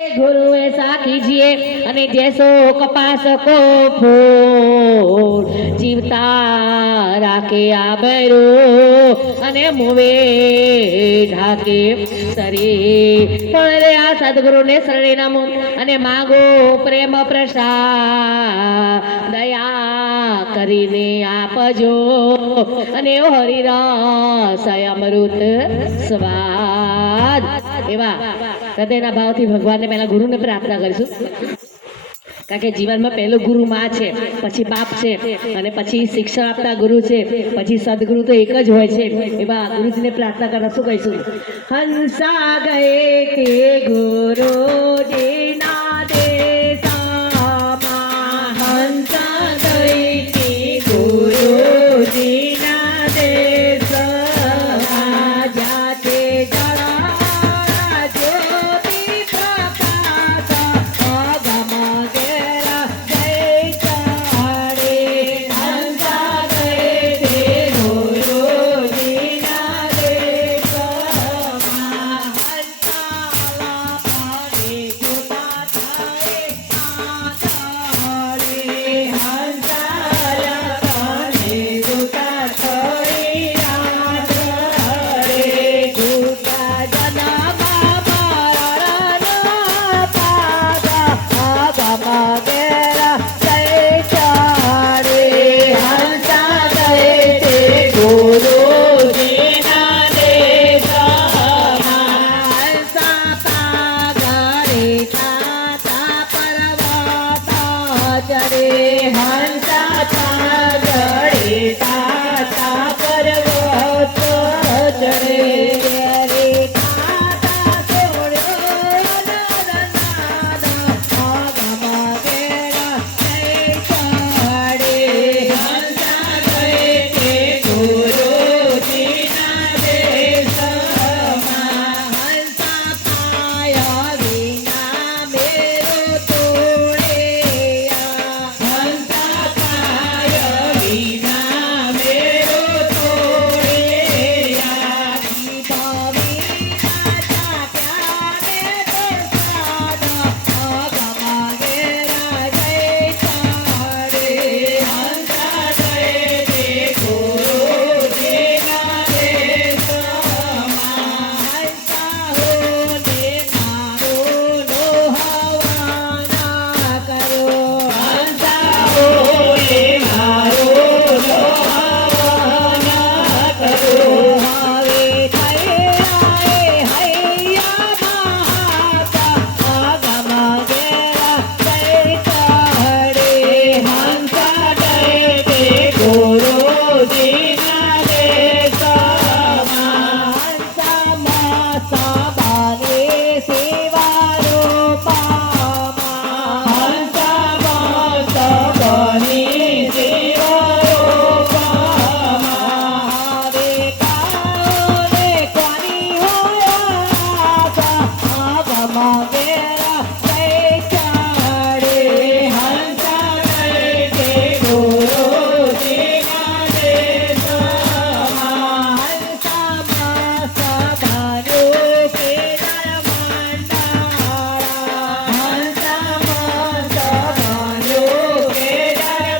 गुरु ऐसा कीजिए અને जैसो कपास को फूल जीवता राखे आबरो અને મુવે ઢાકે શરીર પણ આ સદગુરુને શરણે નમો અને માગો પ્રેમ પ્રસાદ દયા કરીને આપજો અને હરિરસ અમૃત સ્વાદ એવા હૃદયના ભાવથી ભગવાનને પહેલા ગુરુને પ્રાર્થના કરીશું કારણ કે જીવનમાં પહેલો ગુરુ માં છે, પછી બાપ છે અને પછી શિક્ષણ આપતા ગુરુ છે, પછી સદગુરુ તો એક જ હોય છે. એવા ગુરુજીને પ્રાર્થના કરવા શું કહીશું? હંસા ગયે કે ગુરુજીના દેશામાં હંસા ગયે કે ગુરુજીના દેશમાં જાતે જળા જ્યોતિ પ્રકાશ અગમ ઘેરા જય ચારે હંસા ગયે તે ગુરુજીના દેશમાં હંસાલા પારે જુદા થાય આધારે હંસાલા પારે જુદા થાય આધારે જુદા જનમા મારા પાદા આગમા ઘેરા જય ચારે હંસા ગયે તે ગુરુજીના દેશમાં હંસા પાગરે તાતા પર્વત ચડે હંસા પાગરે તાતા પર્વત ચડે રે તાતા છોડ્યો નરનાદ આગમ ઘેરા જય ચારે હંસા ગયે તે ગુરુજીના દેશમાં હંસા પાયા વિના મેરો તોડે હંસા પાયા વિના મેરો તોડે ભાવી રાજા પ્યારે પ્રસાદ આગમ ઘેરા જય ચારે હંસા ગયે તે ગુરુજીના દેશમાં હંસા હોને મારો લોહવાના કરો હંસા હોને મારો લોહવાના કરો હવે થઈ આએ હૈયા મહાકા આગમ ઘેરા જય ચારે હંસા ગયે તે ગુરુજીના દેશમાં હંસામાં સાબારે સેવારો પામા હંસામાં સાબારે સેવારો પામા હવે કાઓને કોની હોય આશા આગમ ઘેરા જય ચારે હંસા ગયે તે ગુરુજીના દેશમાં હંસામાં સાબારો કેદાર મંડાળા હંસામાં સાબારો કેદાર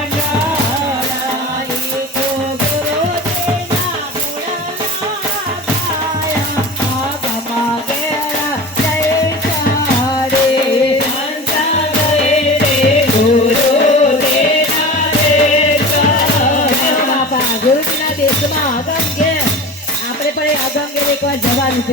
મંડાળા એ તો ગુરુજીના ગુણના ગાયા આગમ ઘેરા જય ચારે હંસા ગયે તે ગુરુજીના દેશમાં બાપા ગુરુજીના દેશમાં આગમ ઘેર આપણે પણ એ આગમ ઘેર એકવાર જવાનું છે.